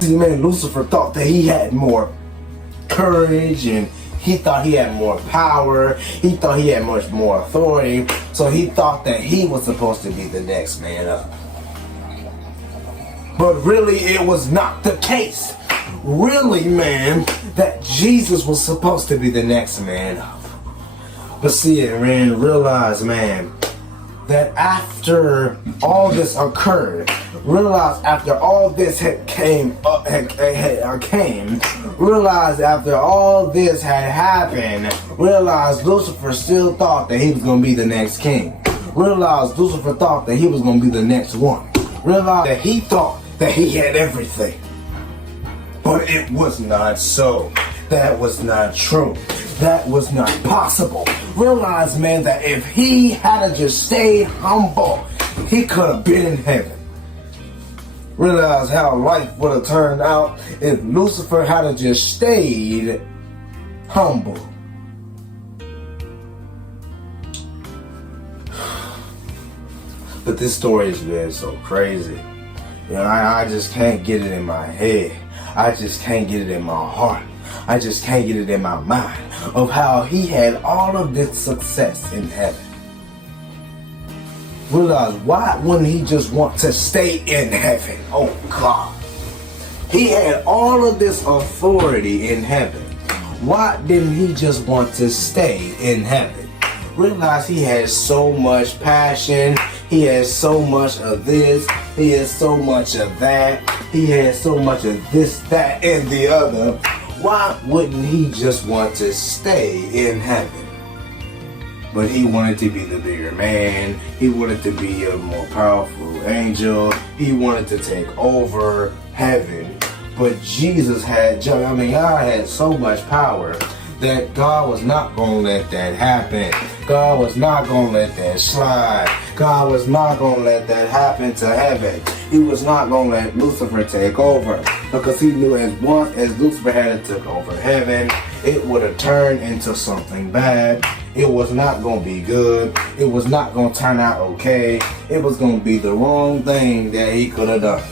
See, man, Lucifer thought that he had more courage, and he thought he had more power. He thought he had much more authority. So he thought that he was supposed to be the next man up. But really, it was not the case. Really, man, that Jesus was supposed to be the next man up. But see, man, realize, man, that after all this occurred, realize after all this realize after all this had happened, realize Lucifer still thought that he was going to be the next king. Realize Lucifer thought that he was going to be the next one. Realize that he thought that he had everything. But it was not so. That was not true. That was not possible. Realize, man, that if he had just stayed humble, he could have been in heaven. Realize how life would have turned out if Lucifer had just stayed humble. But this story has been so crazy. You know, I just can't get it in my head. I just can't get it in my heart. I just can't get it in my mind of how he had all of this success in heaven. Realize, why wouldn't he just want to stay in heaven? Oh God. He had all of this authority in heaven. Why didn't he just want to stay in heaven? Realize he has so much passion. He has so much of this. He has so much of that. He has so much of this, that, and the other. Why wouldn't he just want to stay in heaven? But he wanted to be the bigger man. He wanted to be a more powerful angel. He wanted to take over heaven. But Jesus had, God had so much power that God was not going to let that happen. God was not going to let that slide. God was not going to let that happen to heaven. He was not going to let Lucifer take over, because he knew once Lucifer had took over heaven, it would have turned into something bad. It was not going to be good. It was not going to turn out okay. It was going to be the wrong thing that he could have done.